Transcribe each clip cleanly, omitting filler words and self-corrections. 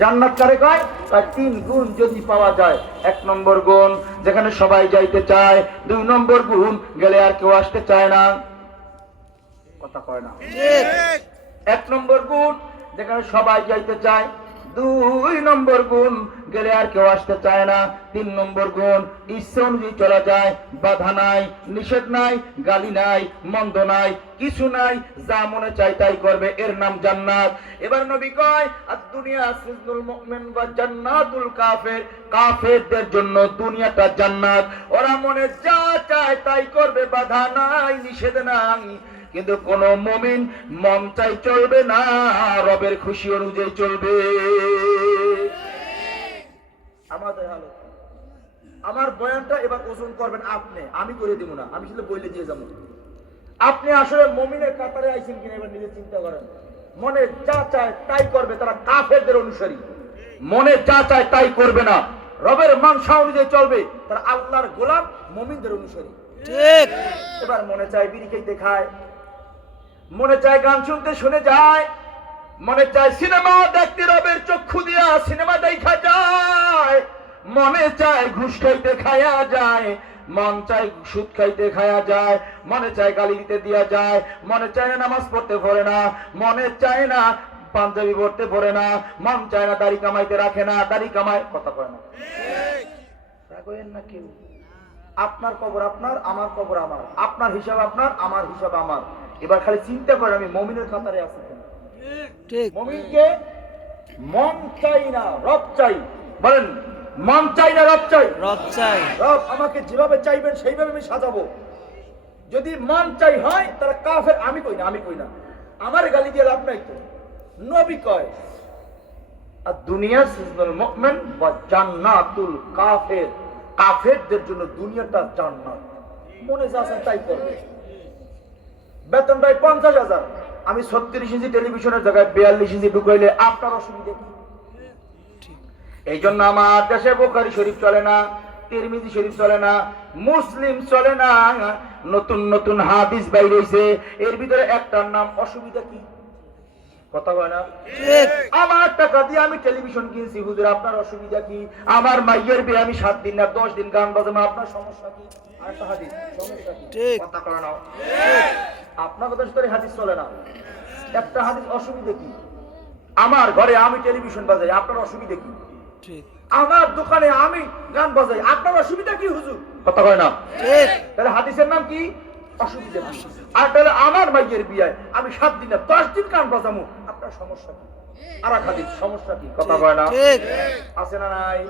জান্নাত কারে কয়? তার 3 গুণ যদি পাওয়া যায়। 1 নম্বর গুণ, যেখানে সবাই যাইতে চায়। 2 নম্বর গুণ, গেলে আর কেউ আসতে চায় না। কথা কয় না ঠিক? 1 নম্বর গুণ, যেখানে সবাই যাইতে চায়। 2 নম্বর গুণ, গেলে আর কেউ আসতে চায় না। 3 নম্বর গুণ, ইচ্ছা অনুযায়ী চলা যায়, বাধা নাই, নিষেধ নাই, গালি নাই, মন্দ নাই, কিছু নাই, যা মনে চায় তাই করবে, এর নাম জান্নাত। এবার নবী কয়, আদ-দুনিয়া সিজনুল মুমিন ওয়া জান্নাতুল কাফির। কাফেরদের জন্য দুনিয়াটা জান্নাত, ওরা মনে যা চায় তাই করবে, বাধা নাই, নিষেধ নাই। কিন্তু কোন মুমিন মন চাই চলবে না, রবের খুশি অনুযায়ী চলবে। আমাদের হালত, আমার বয়ানটা এবার ওজন করবেন আপনি, আমি করে দিব না, আমি শুধু বইলে দিয়ে যাবো। আপনি আসলে মুমিনের কাতারে আইছেন কিনা এবার নিজে চিন্তা করেন। মনে যা চায় তাই করবে, তারা কাফেরদের অনুসারী। মনে যা চায় তাই করবে না, রবের মানসা অনুযায়ী চলবে, তারা আল্লাহর গোলাম, মুমিনদের অনুসারী। ঠিক। এবার মনে চায় বিড়ি খাইতে খায়, মনে চায় গান শুনতে শুনে যায়, মনে চায় সিনেমা দেখতে রবের চক্ষু দিয়া সিনেমা দেখা যায়, মনে চায় ঘুষ খাইতে খায়া যায়, মন চায় সুদ খাইতে খায়া যায়, মনে চায় গালি দিতে দিয়া যায়, মনে চায় না নামাজ পড়তে পড়ে না, মনে চায় না পাঞ্জাবি পড়তে পড়ে না, মন চায় না দাড়ি কামাইতে রাখে না, দাড়ি কামায়। কথা কয় না রাখেন না কেউ। আপনার কবর আপনার, আমার কবর আমার, আপনার হিসাব আপনার, আমার হিসাব আমার। এবার খালি চিন্তা করেন আমি মুমিনের কাতারে আছি কিনা। ঠিক। মুমিনকে মন চাই না রব চাই। বলেন, মন চাই না রব চাই? রব চাই। রব আমাকে যেভাবে চাইবেন সেইভাবে আমি সাজাবো। যদি মন চাই হয় তারা কাফের। আমি কই না, আমি কই না, আমার গালি দিয়ে লাভ নাই তো। নবী কয়, আর দুনিয়া সিজনুল মুমিন ওয়া জান্নাতুল কাফির। কাফেরদের জন্য দুনিয়াটা জান্নাত। মনে যা চায় তাই করবে। বেতন পাই 50,000, আমি 36 ইঞ্চি টেলিভিশনের জায়গায় 42 ইঞ্চি ঢুকাইলে আপনার অসুবিধা কি? এই জন্য আমার দেশে বুখারী শরীফ চলে না, তিরমিজি শরীফ চলে না, মুসলিম চলে না। নতুন নতুন হাদিস বাইর হইছে, এর ভিতরে একটার নাম অসুবিধা কি? কথা হয় না ঠিক? আমার টাকা দিয়ে আমি টেলিভিশন কিনছি, হুজুর আপনার অসুবিধা কি? আমার মাইয়ের বিয়ে আমি 7 দিন না 10 দিন গান বাজাবো, আপনার সমস্যা কি? আরেকটা হাদিস, সমস্যা কি? ঠিক। কথা কয় না ঠিক? আপনার কথা শুধু হাদিস চলে না, একটা হাদিস অসুবিধা কি? আমার ঘরে আমি টেলিভিশন বাজাই, আপনার অসুবিধা কি? ঠিক। আমার দোকানে আমি গান বাজাই, আপনার অসুবিধা কি হুজুর? কথা কয় না ঠিক? তাহলে হাদিসের নাম কি? অসুবিধা কি? আর তাহলে আমার মাইয়ের বিয়ায় আমি 7 দিন না 10 দিন গান বাজাবো, আপনার সমস্যা কি? আর এক হাদিস, সমস্যা কি? কথা কয় না ঠিক? আছে না নাই?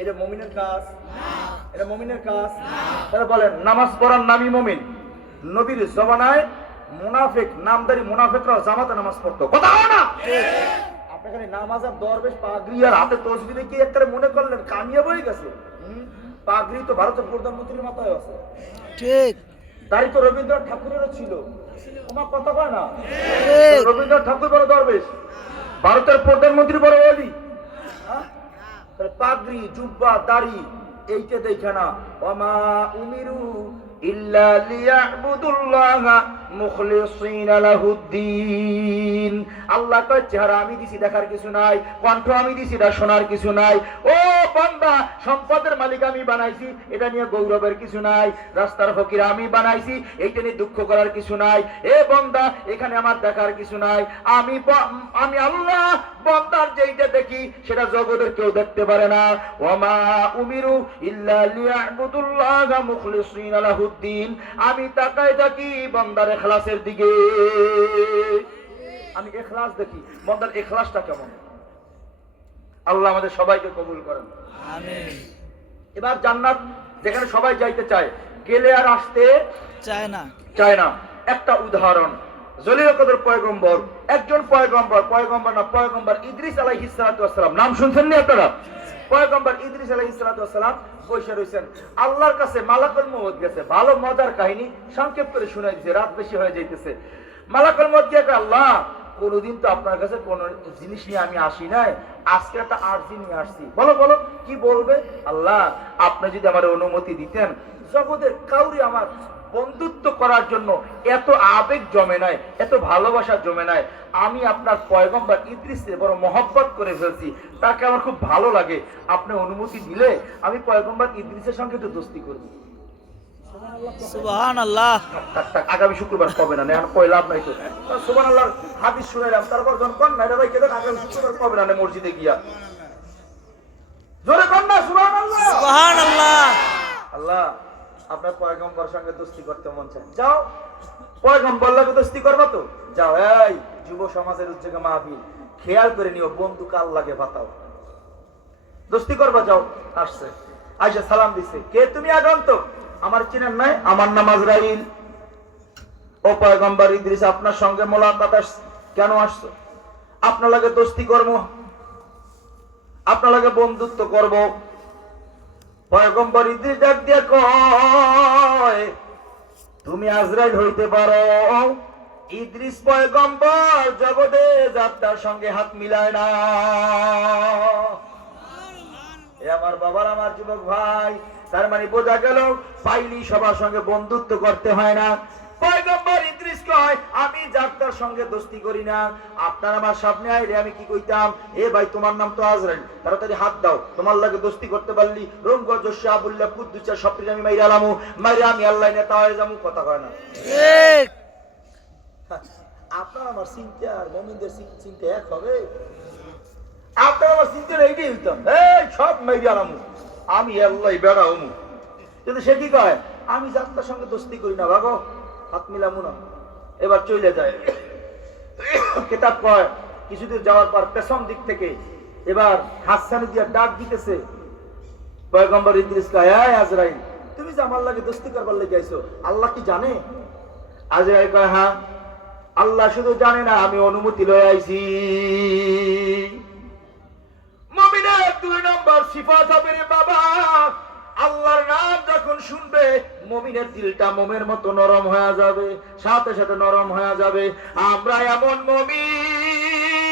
এটা মুমিনের কাজ, এটা মুমিনের কাজ। তাহলে বলেন, নামাজ পড়ার নামই মুমিন। নবীর জমানায় মুনাফিক, নামদারি মুনাফিকরা জামাতে নামাজ পড়তো। কথা কয় না ঠিক? আপনার নামাজের দরবেশ পাগড়ি আর হাতে তসবিহ কি একটা মনে করলেন কামিয়াব হয়ে গেছে? পাগড়ি তো ভারতের প্রধানমন্ত্রীর মাথায় আছে। ঠিক। দাড়ি তো রবীন্দ্রনাথ ঠাকুরেরও ছিল। তোমার কথা কয় না? রবীন্দ্রনাথ ঠাকুর বড় দরবেশ, ভারতের প্রধানমন্ত্রী বড় ওলি। পাগড়ি, জুব্বা, দাড়ি এইটা দেখে না। ওয়ামা উমিরু ইল্লা লিয়াবুদুল্লাহা মুখলিসিনা লাহুদ্দিন। আল্লাহ কয় চেহারা আমি দিছি, দেখার কিছু নাই, কণ্ঠ আমি দিছি, এটা শোনার কিছু নাই। ও বান্দা, সম্পদের মালিক আমি বানাইছি, এটা নিয়ে গৌরবের কিছু নাই। রাস্তার ফকির আমি বানাইছি, এইটা নিয়ে দুঃখ করার কিছু নাই। এ বান্দা, এখানে আমার দেখার কিছু নাই। আমি আল্লাহ বান্দার যেইটা দেখি সেটা জগতের কেউ দেখতে পারে না। ওয়ামা উমিরু ইল্লা লিয়াবুদুল্লাহা মুখলিসিনা লাহুদ্দিন। আমি তাকাই থাকি বান্দার ইখলাসের দিকে, আমি ইখলাস দেখি বান্দার ইখলাসটা কেমন। আল্লাহ আমাদের সবাইকে কবুল করেন, আমিন। এবার জান্নাত যেখানে সবাই যাইতে চায়, গেলে আর আসতে চায় না, চায় না। একটা উদাহরণ, জলিল কদর পয়গম্বর, একজন পয়গম্বর, পয়গম্বর না পয়গম্বর ইদ্রিস আলাইহিস সালাতু ওয়াস সালাম, নাম শুনছেন নি আপনারা? পয়গম্বর ইদ্রিস আলাইহিস সালাতু ওয়াস সালাম বসে রয়েছেন, আল্লাহর কাছে মালাকুল মউত গেছে। ভালো মজার কাহিনী, সংক্ষেপ করে শুনাই দিয়েছে, রাত বেশি হয়ে যাইতেছে। মালাকুল মউত গিয়ে কয়, আল্লাহ কোনদিন তো আপনার কাছে কোন জিনিস নিয়ে আমি আসি নাই, আজকে একটা আরজি নিয়ে আসছি। বলো বলো কি বলবে? আল্লাহ আপনি যদি আমার অনুমতি দিতেন, জগতের কাউরি আমার বন্ধুত্ব করার জন্য এত আবেগ জমে নাই, এত ভালোবাসা জমে নাই। আমি আপনার পয়গম্বর ইদ্রিসে বড় মহব্বত করে ফেলছি, তাকে আমার খুব ভালো লাগে। আপনি অনুমতি দিলে আমি পয়গম্বর ইদ্রিসের সঙ্গে একটু দোস্তি করব। সুবহানাল্লাহ। আগামী শুক্রবার কবে না, এখন কই লাভ নাই তো। সুবহানাল্লাহর হাদিস শুনাইলাম, তারপর যখন কোন না ভাই কেন আগামী শুক্রবার কবে না মসজিদে গিয়া জোরে কোন না সুবহানাল্লাহ সুবহানাল্লাহ। আল্লাহ আপনার পয়গম্বর সঙ্গে দোস্তি করতে মন চায়, যাও পয়গম্বর লাগে দোস্তি করবা তো যাও। এই যুব সমাজের উদ্যোগে মাহফিল, খেয়াল করে নিও বন্ধু কাল লাগে বাতাও, দোস্তি করবা যাও। আসছে আইসা সালাম দিছে, কে তুমি? আগন্তুক, আমার চিনেন নাই? আমার নাম আজরাইল। ও পয়গম্বর ইদ্রিস, আপনার সঙ্গে মোলাকাত কেন আসছো? আপনার লাগে দোস্তি করবো, আপনার লাগে বন্ধুত্ব করব। পয়গম্বর ইদ্রিস ডাক দিয়ে কয়, তুমি আজরাইল হইতে পারো। ইদ্রিস পয়গম্বর জগতে যাত্রার সঙ্গে হাত মিলায় না। এ আমার বাবার, আমার যুবক ভাই, তার মানে বোঝা গেল পাইলি সবার সঙ্গে বন্ধুত্ব করতে হয় না। পয়গম্বর ইদ্রিস কয়, আমি যাত্রার সঙ্গে দোস্তি করি না। আপনার আমার সামনে আইলে আমি কি কইতাম, এ ভাই তোমার নাম তো আজরাইল, তাড়াতাড়ি হাত দাও, তোমার লাগে দোস্তি করতে পারলি রঙ্গজ শাহুল্লাহ কুদ্দুসা সবটি আমি মাইরা আলামু, মাইরা আমি আল্লাহ নেতা হয়ে যাবো। কথা কয় না ঠিক। আপনার আমার চিন্তা আর মুমিনদের চিন্তা এক হবে? আপনার আমার চিন্তা এইটাই হইতাম, এই সব মাইরা আলামু, আমি আল্লাহ বেড়া হমু। কিন্তু সে কি কয়, আমি যাত্রার সঙ্গে দোস্তি করি না, ভাগো হাত মিলামু না, এবার চলে যায়। কেতাব কয়, কিছুদূর যাওয়ার পর পেছন দিক থেকে এবার হাসানি দিয়া ডাক দিতেছে। পয়গম্বর ইদ্রিস কয়, এই আজরাইল, তুমি যে আমার লাগে দোস্তি করবার লেগে আইছো, আল্লাহ কি জানে? আজরাইল কয়, হ্যাঁ আল্লাহ শুধু জানে না, আমি অনুমতি লয়ে আইছি। মুমিনের 2 নম্বর সিফাত হবে রে বাবা, আল্লাহর নাম যখন শুনবে মুমিনের দিলটা মোমের মতো নরম হয়ে যাবে, সাথে সাথে নরম হয়ে যাবে। আমরা এমন মুমিন,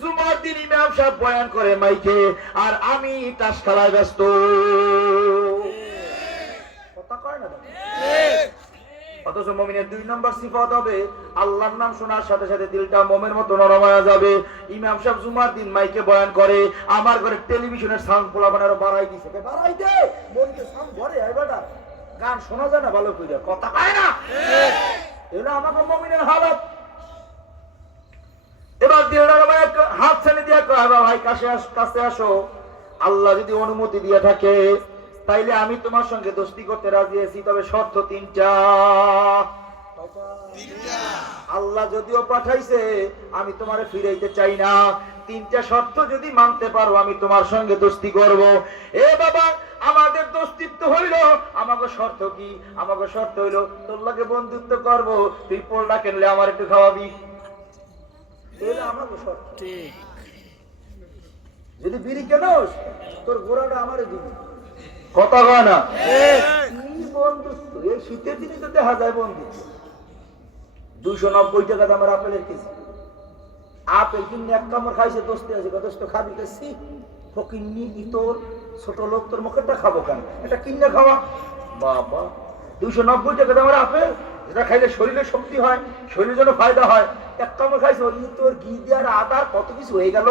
জুমার দিন ইমাম সাহেব বয়ান করে মাইকে, আর আমি তাস খেলায় ব্যস্ত। কথা কয় না? অথচ মুমিনের 2 নম্বর সিফাত হবে, আল্লাহর নাম শোনার সাথে সাথে দিলটা মোমের মতো নরম হয়ে যাবে। ইমাম সাহেব জুমার দিন মাইকে বয়ান করে, আমার ঘরে টেলিভিশনের সাউন্ড পোলাপান আরো বাড়াই দিছে, বাড়াই দে, মনকে সাউন্ড ভরে আই বেটা, গান শোনা যায় না ভালো করে, কথা কয় না? এটা আমাদের মুমিনের হালত। এবার দিলটার হাত ছেড়ে দিয়া কয়, ভাই কাছে আসো, আল্লাহ যদি অনুমতি দিয়ে থাকে তাইলে আমি তোমার সঙ্গে দোস্তি করতে রাজি আছি, তবে শর্ত 3টা। আল্লাহ যদিও পাঠাইছে, আমি তোমারে ফিরাইতে চাই না। 3টা শর্ত যদি মানতে পারো, আমি তোমার সঙ্গে দোস্তি করব। এ বাবা, আমাদের দোস্তিত্ব হইল, আমাকে শর্ত কি? আমাকে শর্ত হইল, তোর লাগে বন্ধুত্ব করব, তুই পোলটা কিনলে আমার একটু খাওয়াবি। এটা আমাকে শর্ত। ঠিক। যদি বিড়ি কেনস, তোর গোড়াটা আমারে দিবি। কথা কয় না? কি বন্ধুত্ব! এই শীতের দিনে তো দেখা যায় বন্ধুত্ব। 290 টাকা দামের আপেলের কেজি, আপেল কিনে 1 কামড় খাইছে, দোস্তে আছে, দোস্ত খাবি কেছি ফকিন্নি ইতর ছোট লোক, তোর মুখেরটা খাবো কেন, এটা কিনে খাওয়া। বাবা, 290 টাকা দামের আপেল, যেটা খাইলে শরীরে শক্তি হয়, শরীরের জন্য ফায়দা হয়, 1 কামড় খাইছে, ইতর ঘি দেওয়ার আদার কত কিছু হয়ে গেল।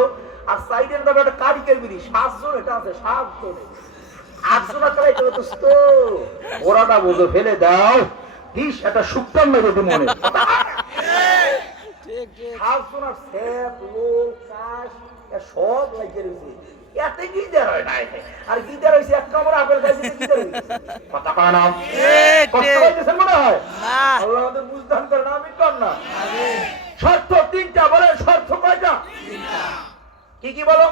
আর সাইডের দামে একটা কারিকের বিড়ি 7 জন, এটা আছে 7 জনে, 8 জন চালাই তো দোস্ত, ওরাটা বুঝো ফেলে দাও, দিস এটা শুক্তাম না যদি মনে। ঠিক ঠিক। 7 জন আর সেপ লোল কাশ সব লাগিয়ে রয়েছে, এতে গিদার হয় না। আর গিদার হয়েছে 1 কামড় আপেল খাইছে, গিদার হয়েছে। কথা কয় না? ঠিক কষ্ট ঠিক। পাইতেছেন মনে হয়? না। আল্লাহ আমাদের বুঝদান করে না, আমি কর না। শর্ত 3টা, বলেন শর্ত কয়টা? কি কি বলো?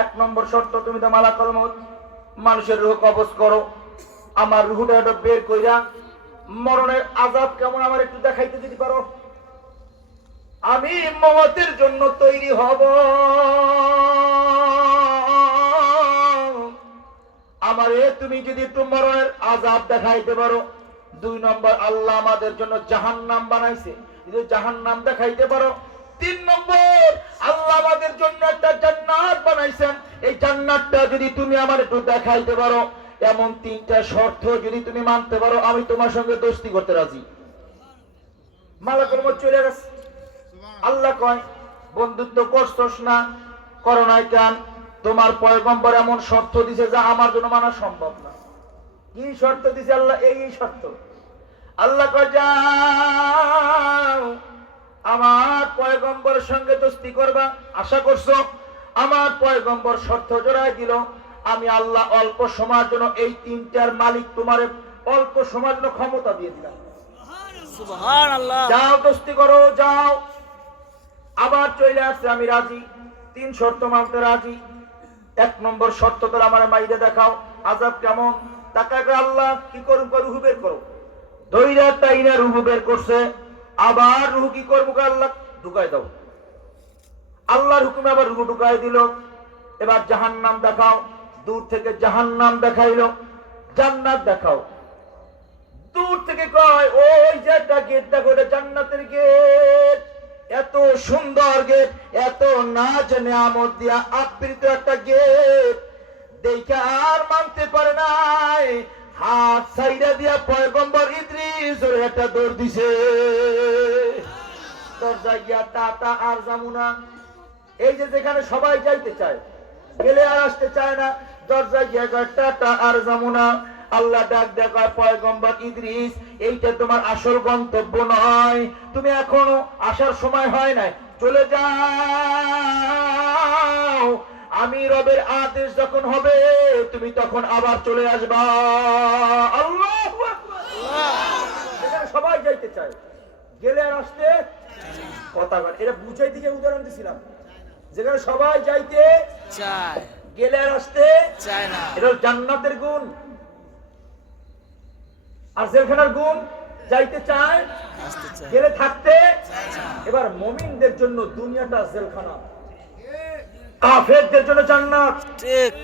1 নম্বর শর্ত, তুমি তো মালাকুল মউত, মানুষের রূহ কবজ করো। আমার রূহটা এটা বের কইরা মরণের আযাব কেমন আমার একটু দেখাইতে যদি পারো, আমি মওতের জন্য তৈরি হব। আমারে তুমি যদি একটু মরণের আযাব দেখাইতে পারো। 2 নম্বর, আল্লাহ আমাদের জন্য জাহান্নাম বানাইছে, যদি জাহান্নাম দেখাইতে পারো। 3 নম্বর, আল্লাহ আমাদের জন্য একটা জান্নাত বানাইছেন, এই জান্নাতটা যদি তুমি আমার একটু দেখাইতে পারো। এমন 3টা শর্ত যদি তুমি মানতে পারো আমি তোমার সঙ্গে দোস্তি করতে রাজি। মালাকুল মউত চলে গেছে। আল্লাহ কয় বন্ধুত্ব করছস না, করো নাই কেন? তোমার পয়গম্বর এমন শর্ত দিছে যা আমার জন্য মানা সম্ভব না। কি শর্ত দিছে আল্লাহ? এই শর্ত। আল্লাহ কয় যাও আমার পয়গম্বরের সঙ্গে দোস্তি করবা, আশা করছো? আমার পয়গম্বর শর্ত জোড়ায় দিল, আমি আল্লাহ অল্প সময়ের জন্য এই 3টার মালিক তোমার অল্প সময়ের জন্য ক্ষমতা দিয়ে দিলাম। সুবহানাল্লাহ। যাও দোস্তি করো, যাও। আবার চলে আসছে, আমি রাজি, 3 শর্ত মানতে রাজি। 1 নম্বর শর্ত, তোর আমার মাইরে দেখাও আযাব কেমন। তাকায় আল্লাহ কি করুন, রুহু বের করো। দইরা তাইরা রুহু বের করছে। আবার রুহু কি করবো? আল্লাহ ঢুকাই দাও। আল্লাহর হুকুমে আবার রুহু ঢুকাই দিল। এবার জাহান্নাম দেখাও। দূর থেকে জাহান্নাম দেখাইলো। জান্নাত দেখাও। দূর থেকে কয় ওই যে একটা গেট দেখো, এটা জান্নাতের গেট। এত সুন্দর গেট, এত নাজ নিয়ামত দিয়া আবৃত একটা গেট দেখে আর মানতে পারে নাই। হাত সাইডা দিয়া পয়গম্বর ইদ্রিস ওর একটা দৌড় দিছে। দরজা গিয়া টাটা আর যামুনা। এই যে যেখানে সবাই যাইতে চায়, গেলে আর আসতে চায় না, দরজা গিয়া টাটা আর যামুনা। আল্লাহ ডাক দেখায় পয়গম্বর ইদ্রিস, এইটা তোমার আসল গন্তব্য নয়, তুমি এখনো আসার সময় হয় নাই, চলে যাও। আমি রবের আদেশ যখন হবে তুমি তখন আবার চলে আসবা। আল্লাহু আকবার। এখানে সবাই যাইতে চায়, গেলে আর আসতে কথা বলে। এটা বুঝাই দিকে উদাহরণ দিছিলাম। যেখানে সবাই যাইতে চায়, গেলে আর আসতে চায় না। এটা জান্নাতের গুণ। আর জেলখানার গুণ, যাইতে চায়, গেলে থাকতে। এবার মুমিনদের জন্য দুনিয়াটা জেলখানা, কাফেরদের জন্য জান্নাত। ঠিক।